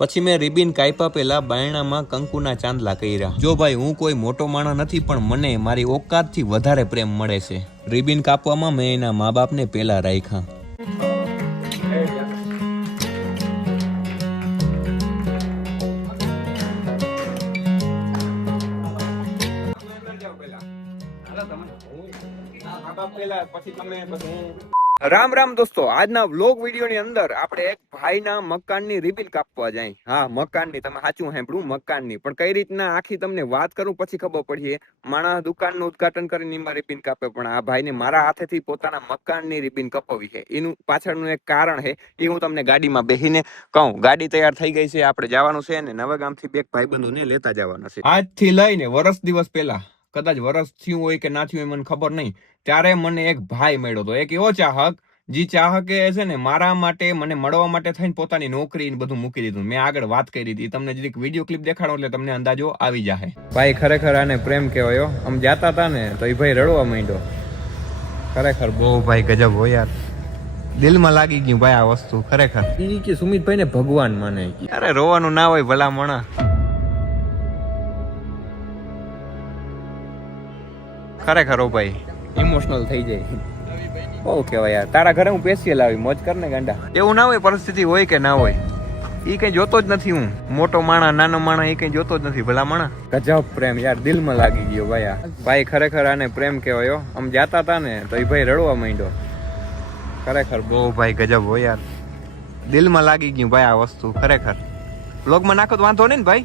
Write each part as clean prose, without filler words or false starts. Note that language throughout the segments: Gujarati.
પછી મેં રિબિન કાપ્યા પહેલા બાયણામાં કંકુના ચાંદલા કર્યા. જો ભાઈ હું કોઈ મોટો માણસ નથી, પણ મને મારી ઓકાતથી વધારે પ્રેમ મળે છે. રિબિન કાપવામાં મેં એના મા બાપને પહેલા રાખ્યા. રામ રામ દોસ્તો, આજના વ્લોગ વિડીયોની અંદર આપણે એક ભાઈના મકાનની રિબિન કાપવા જાય. હા, મકાનની, તમે સાચું સાંભળ્યું, મકાનની. પણ કઈ રીતના આખી તમને વાત કરું પછી ખબર પડીએ. માણસ દુકાનનું ઉદ્ઘાટન કરીને એમાં રિબિન કાપે, પણ આ ભાઈને મારા હાથેથી પોતાના મકાનની રિબિન કપાવી છે. એનું પાછળનું એક કારણ છે, એ હું તમને ગાડીમાં બેસીને કહું. ગાડી તૈયાર થઈ ગઈ છે, આપણે જવાનું છે ને નવગામથી બે ભાઈબંધોને લેતા જવાના છે. આજથી લઈને વર્ષ દિવસ પહેલા, કદાચ વર્ષ થયું હોય કે ના થયું હોય મને ખબર નહીં, ત્યારે મને એક ભાઈ મળ્યો હતો. એક એવો ચાહક જે ચાહકે છે ને મારા માટે, મને મળવા માટે થઈને પોતાની નોકરી બધું મૂકી દીધું. મેં આગળ વાત કરી હતી, તમને જરીક વિડીયો ક્લિપ દેખાડો એટલે તમને અંદાજો આવી જાય. ભાઈ ખરેખર આને પ્રેમ કહેવાયો. આમ જાતા હતા ને તો એ ભાઈ રડવા માંડ્યો. ખરેખર બહુ ભાઈ ગજબ હોય યાર, દિલમાં લાગી ગયું ભાઈ આ વસ્તુ. ખરેખર એ કે સુમિતભાઈ ને ભગવાન માને. અરે રોવાનું ના હોય ભલા મણા. ખરેખર ભાઈ ઇમોશનલ થઈ જાય. બહુ કેવાય યાર. તારા ઘરે હું પેશિયલ આવી, મોજ કર ને ગાંડા. એવું ના હોય, પરિસ્થિતિ હોય કે ના હોય, ઈ કઈ જોતો જ નથી. હું મોટો માણા નાનો માણા એ કઈ જોતો જ નથી ભલા માણા. ગજબ પ્રેમ યાર, દિલમાં લાગી ગયો ભાઈ આ. ભાઈ ખરેખર આને પ્રેમ કહેવાયો. આમ જાતા હતા ને તો એ ભાઈ રડવા માંડ્યો. ખરેખર બહુ ભાઈ ગજબ હોય યાર, દિલમાં લાગી ગયું ભાઈ આ વસ્તુ. ખરેખર બ્લોગમાં નાખો તો વાંધો નહીં ને ભાઈ?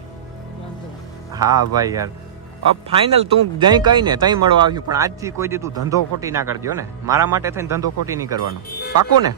હા ભાઈ યાર, अब फाइनल તું જઈ કઈ ને તઈ મળવા આવ્યું, પણ આજથી કોઈ દી તું ધંધો ખોટી ના કરજો ને. મારા માટે થઈને ધંધો ખોટી નહીં કરવાનો, પાકું ને?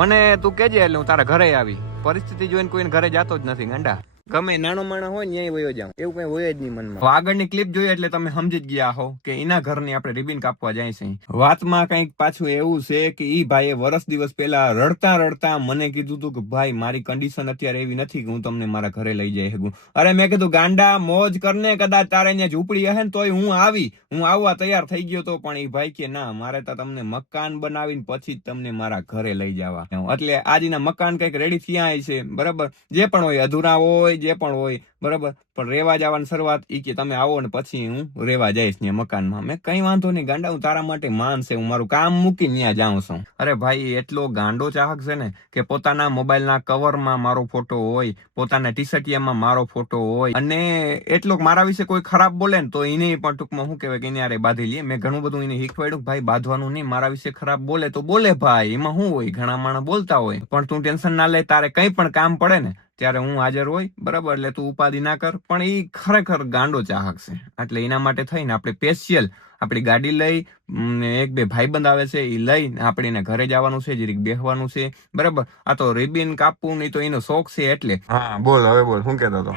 મને તું કેજે એટલે હું તારા ઘરે આવી. પરિસ્થિતિ જોઈને કોઈને ઘરે જાતો જ નથી ગાંડા. ગમે નાનો માણસ હોય ને વયો જાવ, એવું કઈ હોય જ નહીં મનમાં. આગળની ક્લિપ જોઈએ એટલે તમે સમજી જ ગયા હો કે એના ઘરની આપણે રિબિન કાપવા જાય છે. વાતમાં કઈક પાછું એવું છે કે ઈ ભાઈએ વર્ષ દિવસ પહેલા રડતા રડતા મને કીધું હતું કે ભાઈ મારી કન્ડિશન અત્યારે એવી નથી કે હું તમને મારા ઘરે લઈ જઈ શકું. અરે મેં કીધું ગાંડા મોજ કરને, કદાચ તારે અહીંયા ઝૂંપડી હશે ને તોય હું આવવા તૈયાર થઈ ગયો તો, પણ એ ભાઈ કે ના, મારે તો તમને મકાન બનાવીને પછી જ તમને મારા ઘરે લઈ જવા. એટલે આજના મકાન કઈક રેડી થયા છે, બરાબર. જે પણ હોય, અધૂરા હોય, જે પણ હોય, બરાબર. પણ રેવા જવાની શરૂઆત ઈ કે તમે આવો ને પછી હું રેવા જઈશ ને મકાનમાં. મેં કઈ વાંધો નહીં ગાંડા, હું તારા માટે માન છે, હું મારું કામ મૂકીને ત્યાં જાઉં છું. અરે ભાઈ એટલો ગાંડો ચાહક છે ને કે પોતાના મોબાઈલના કવરમાં મારો ફોટો હોય, પોતાના ટી શર્ટિયામાં મારો ફોટો હોય, અને એટલો મારા વિશે કોઈ ખરાબ બોલે ને તો એને પણ ટૂંકમાં શું કહેવાય કે એને યારે બાંધી લે. મેં ઘણું બધું એને શીખવાડ્યું, ભાઈ બાંધવાનું નહીં, મારા વિશે ખરાબ બોલે તો બોલે ભાઈ, એમાં શું હોય, ઘણા માણસ બોલતા હોય, પણ તું ટેન્શન ના લે. તારે કઈ પણ કામ પડે ને ત્યારે હું હાજર હોય, બરાબર. એટલે તું ઉપાધિ ના કર. પણ એ ખરેખર ગાંડો ચાહક છે, એટલે એના માટે થઈને આપણે સ્પેશિયલ આપણી ગાડી લઈ, એક બે ભાઈબંધ આવે છે એ લઈને આપણે એને ઘરે જવાનું છે, જરીક બેસવાનું છે, બરાબર. આ તો રિબિન કાપવું નહીં તો એનો શોખ છે એટલે. હા બોલ, હવે બોલ, શું કહેતો હતો?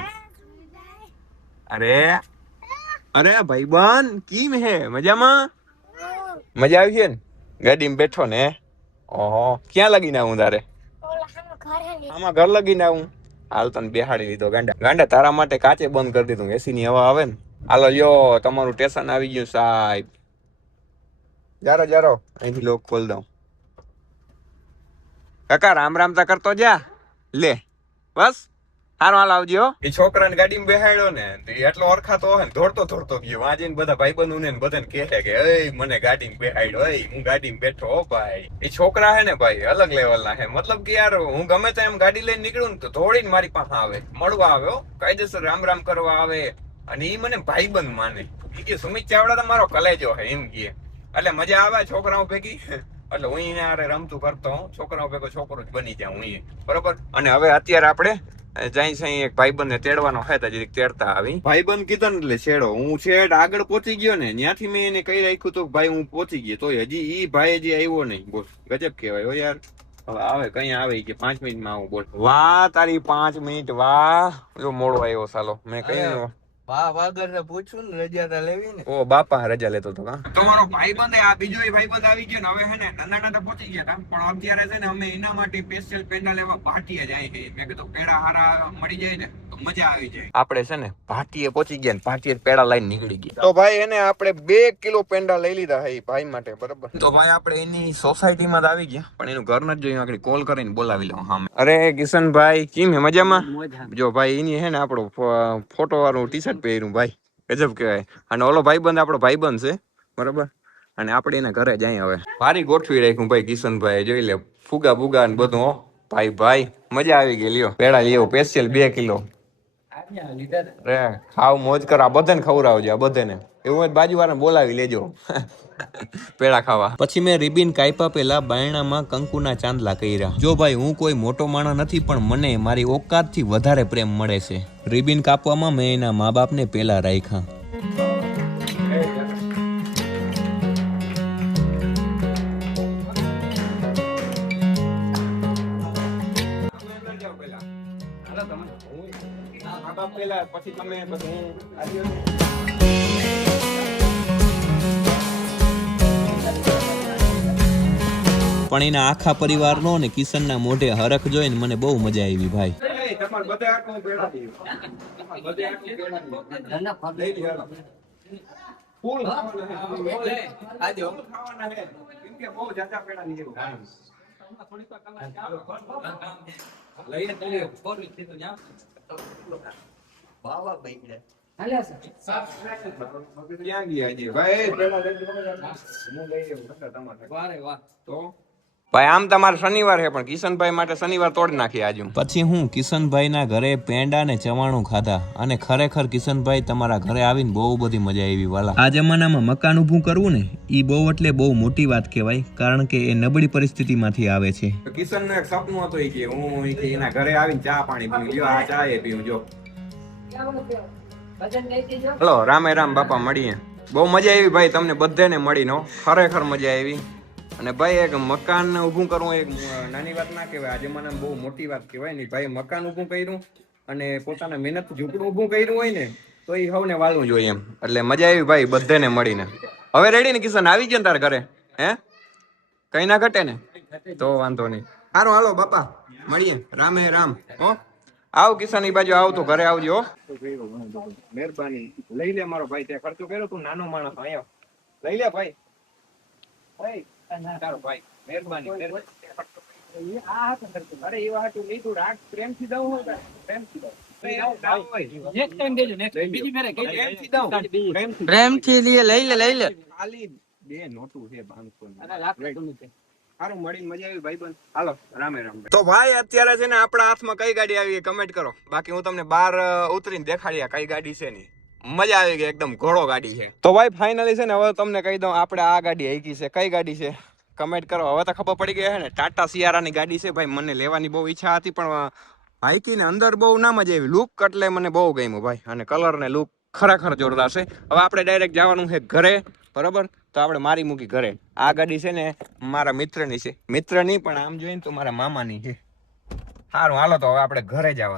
અરે ભાઈબંધ કેમ હે? મજામાં? મજા આવી છે ને? ગાડીમાં બેઠો ને? ઓહો, ક્યાં લગીને આવું તારે? આમાં ઘર લગીને આવું? હાલ તને બેહાડી લીધો ગાંડા. ગાંડા તારા માટે કાચે બંધ કરી દીધું, એસી ની હવા આવે ને. હાલો લ્યો, તમારું સ્ટેશન આવી ગયું સાહેબ. જારો જારો, અહીંથી લોક ખોલ દઉં. કાકા રામ રામ તા કરતો જા લે, બસ. હારો હાલ આવજો. એ છોકરાને ગાડીમાં બેહાડ્યો ને એટલો ઓળખાતો હોય ને, દોડતો ગયો. વાંચે ને બધા ભાઈબંધો ને બધાને કહે કે એ મને ગાડીમાં બેહાડ્યો, એ હું ગાડીમાં બેઠો. હો ભાઈ, એ છોકરા હે ને ભાઈ અલગ લેવલ ના હે. મતલબ કે યાર હું ગમે તો એમ ગાડી લઈને નીકળું ને તો દોડીને મારી પાસે આવે, મળવા આવે, કાયદેસર રામ રામ કરવા આવે. અને એ મને ભાઈબંધ માને. એ કે સુમિત ચાવડા તો મારો કલેજો હે એમ કે. એટલે મજા આવે છોકરાઓ ભેગી. એટલે હું એને રમતું કરતો હું, છોકરાઓ ભેગો છોકરો જ બની જાઉં હું, બરોબર. અને હવે અત્યારે આપણે જાય છે એક ભાઈબંધ ને તેડવાનો હે, તો જરીક તેડતા આવી. ભાઈબંધ કીધો ને એટલે છેડો. હું છેડ આગળ પહોંચી ગયો ને, ત્યાંથી મેં એને કઈ રાખ્યું તો ભાઈ હું પહોંચી ગયો, તોય હજી ઈ ભાઈ હજી આવ્યો નહીં. બોલ, ગજબ કહેવાય હો યાર. હવે આવે કઈ આવે કે 5 મિનિટમાં આવું. બોલ, વાહ તારી 5 મિનિટ, વાહ. જો મોડો આવ્યો સાલો. મેં કહ્યું પૂછું ને રજા લેવી ને. ઓ બાપા રજા લેતો હતો. તમારો ભાઈબંધ આ બીજો ભાઈબંધ આવી ગયો ને. હવે હે ને નાના પહોંચી ગયા હતા, પણ અત્યારે છે ને અમે એના માટે સ્પેશિયલ પેંડા લેવા પાટીએ જાય છે. મેં કીધું પેડા હારા મળી જાય ને તો મજા આવી જાય. આપણે છે ને ભાટીએ પહોંચી ગયા ને ભાટીએ પેડા લઈને નીકળી ગયા. તો ભાઈ એને આપણે 2 કિલો પેંડા લઈ લીધા હે ભાઈ માટે, બરાબર. તો ભાઈ આપણે એની સોસાયટીમાં જ આવી ગયા, પણ એનું ઘર નથી જોયું, આગળ કોલ કરીને બોલાવી લઉં. હા અરે કિશનભાઈ કેમ હે? મજામાં? જો ભાઈ એની હે ને આપણો ફોટો વાળું ટી શર્ટ પહેર્યું ભાઈ, ગજબ કહેવાય. અને ઓલો ભાઈબંધ આપણો ભાઈબંધ છે, બરાબર. અને આપણે એના ઘરે જઈએ હવે. ભારી ગોઠવી રાખ્યું ભાઈ કિશનભાઈ, જોઈ લે ફુગા બુગા ને બધું. હો ભાઈ ભાઈ મજા આવી ગઈ. લ્યો પેડા લેવો સ્પેશિયલ 2 કિલો. અરે ખાવ મોજ કર, આ બધાને ખવડાવજો, આ બધાને. એવું હોય બાજુવાળાને બોલાવી લેજો પેડા ખાવા. પછી મેં રિબિન કાપ્યા પેલા બાયણામાં કંકુના ચાંદલા કર્યા. જો ભાઈ હું કોઈ મોટો માણસ નથી, પણ મને મારી ઓકાતથી વધારે પ્રેમ મળે છે. રિબિન કાપવામાં મેં એના મા બાપને પેલા રાખ્યા. પછી તમે પણ એના આખા પરિવારનો ને કિશનના મોઢે હરખ જોઈને મને બહુ મજા આવી ભાઈ. ભાઈ આમ તમારે શનિવાર છે, પણ કિશનભાઈ માટે શનિવાર તોડી નાખી આજે. પછી હું કિશનભાઈ ના ઘરે પેંડા ને ચવાણું ખાધા, અને ખરેખર કિશનભાઈ તમારા ઘરે આવીને બહુ બધી મજા આવી વાલા. આ જમાનામાં મકાન ઊભું કરવું ને ઈ બહુ એટલે બહુ મોટી વાત કહેવાય, કારણ કે એ નબળી પરિસ્થિતિમાંથી આવે છે. કિશનનું એક સપનું હતું કે હું એના ઘરે આવીને ચા પાણી પીવું. લ્યો આ ચા એ પીવું. જો હલો રામે રામ બાપા, મળીએ. બહુ મજા આવી ભાઈ, તમને બધાને મળીને ખરેખર મજા આવી. અને ભાઈ એક મકાન ઊભું કરવું એક નાની વાત ના કહેવાય, આ જમાનામાં બહુ મોટી વાત કહેવાય ને. ભાઈ મકાન ઊભું કર્યું અને પોતાના મહેનત ઝૂંપડું ઊભું કર્યું હોય ને, તો એ સૌને વાળવું જોઈએ એમ. એટલે મજા આવી ભાઈ બધાને મળીને. હવે રેડી ને કિશન? આવી ગયો ને તારા ઘરે? હે કઈ ના ઘટે ને? તો વાંધો નહીં. સારું હાલો બાપા, મળીએ. રામે રામ. હો આવ કિશન, ની બાજુ આવ તો ઘરે આવજો. મહેરબાની. લઈ લે મારો ભાઈ, તે ખર્ચો કર્યો, તું નાનો માણસ. અહીંયા લઈ લે ભાઈ. તારો ભાઈ મહેરબાની. અરે એવા હાટું લીધું, રાગ પ્રેમથી દઉં હોય, પ્રેમથી દઉં. પ્રેમથી લઈ લે. ખાલી 2 નોટું છે 500. સારું મળીને મજા આવી ભાઈબંધ. હાલો રામે રામ. તો ભાઈ અત્યારે છે ને આપણા હાથમાં કઈ ગાડી આવી કમેન્ટ કરો, બાકી હું તમને બહાર ઉતરીને દેખાડ્યા કઈ ગાડી છે ની. મજા આવી ગઈ, એકદમ ઘોડો ગાડી છે. તો ભાઈ ફાઇનલી છે ને હવે તમને કહી દઉં, આપણે આ ગાડી હાઈકી છે. કઈ ગાડી છે કમેન્ટ કરો. હવે તો ખબર પડી ગઈ છે ને, ટાટા સિયારાની ગાડી છે. ભાઈ મને લેવાની બહુ ઈચ્છા હતી, પણ હાઈકી ને અંદર બહુ ના મજા આવી. લુક એટલે મને બહુ ગમ્યું ભાઈ, અને કલર ને લુક ખરેખર જોરદાર છે. હવે આપણે ડાયરેક્ટ જવાનું છે ઘરે, બરોબર. તો આપણે મારી મૂકી ઘરે. આ ગાડી છે ને મારા મિત્રની છે. મિત્ર નહીં પણ આમ જોઈએ ને તો મારા મામાની છે. સારું હાલો તો હવે આપણે ઘરે જવા દે.